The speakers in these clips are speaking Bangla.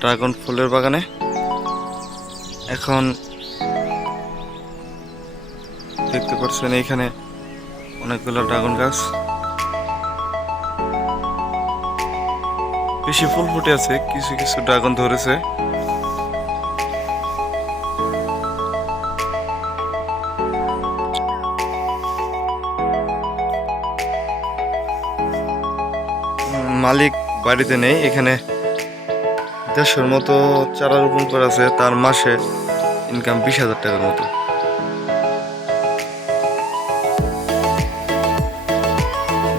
ড্রাগন ফুলের বাগানে। এখন দেখতে পাচ্ছেন এইখানে অনেকগুলো ড্রাগন গাছ, বেশি ফুল ফুটে আছে, কিছু কিছু ড্রাগন ধরেছে। মালিক বাড়িতে নেই। এখানে 150 মতো চারা রোপণ করা আছে, তার মাসে ইনকাম 20,000 টাকার মতো।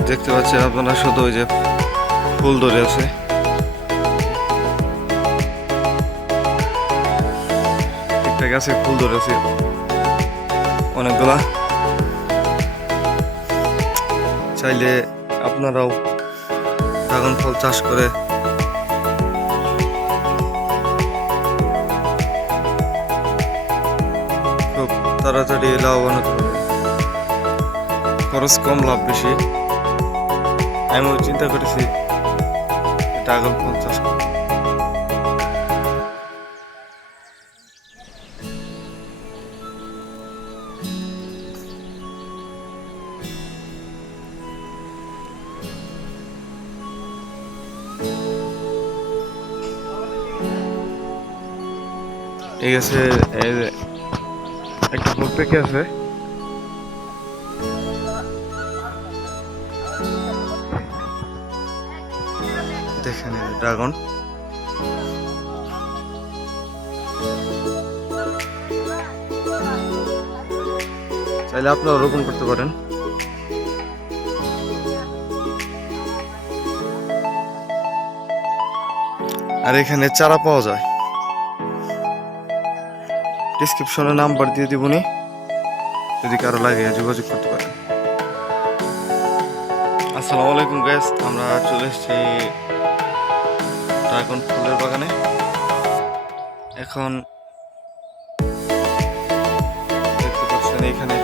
দেখতে পাচ্ছেন আপনারা, শুধু ওই যে ফুল ধরে আছে। একটা গাছে ফুল ধরে আছে অনেকগুলা। চাইলে আপনারাও ড্রাগন ফল চাষ করে খুব তাড়াতাড়ি লাভবান হতে পারবেন। খরচ কম, লাভ বেশি। আমিও চিন্তা করেছি ড্রাগন ফল চাষ করব। ঠিক আছে, এই যে একটা ফুল পেকে আছে। দেখেন ড্রাগন। চাইলে আপনারা রোপণ করতে পারেন। আর এখানে চারা পাওয়া যায়, ডিসক্রিপশনে নাম্বার দিয়ে দিবনি, যদি কারো লাগে যোগাযোগ করতে পারেন। আসসালামু আলাইকুম গাইস, আমরা চলে এসেছি ড্রাগন ফুলের বাগানে। এখন দেখতে পাচ্ছেন এখানে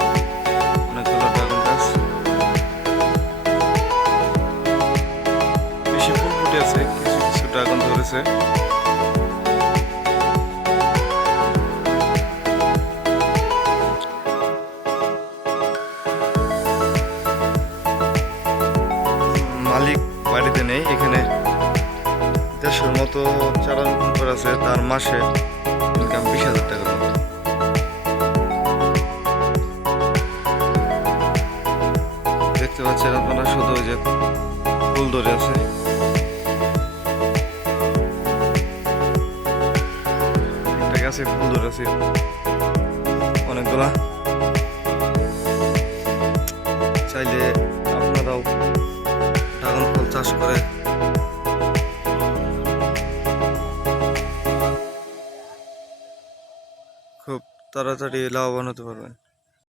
অনেকগুলো ড্রাগন গাছ, বেশি ফুল ফুটে আছে, কিছু কিছু ড্রাগন ধরেছে। মালিক বাড়িতে নেই। এখানে 150 মতো চারা রোপণ করা আছে, তার মাসে ইনকাম 20,000 টাকার মতো। দেখতে পাচ্ছেন আপনারা, শুধু ওই যে ফুল ধরে আছে। একটা গাছে ফুল ধরে আছে অনেকগুলা। চাইলে আপনারাও ড্রাগন ফল চাষ করে খুব তাড়াতাড়ি লাভবান হতে পারবেন।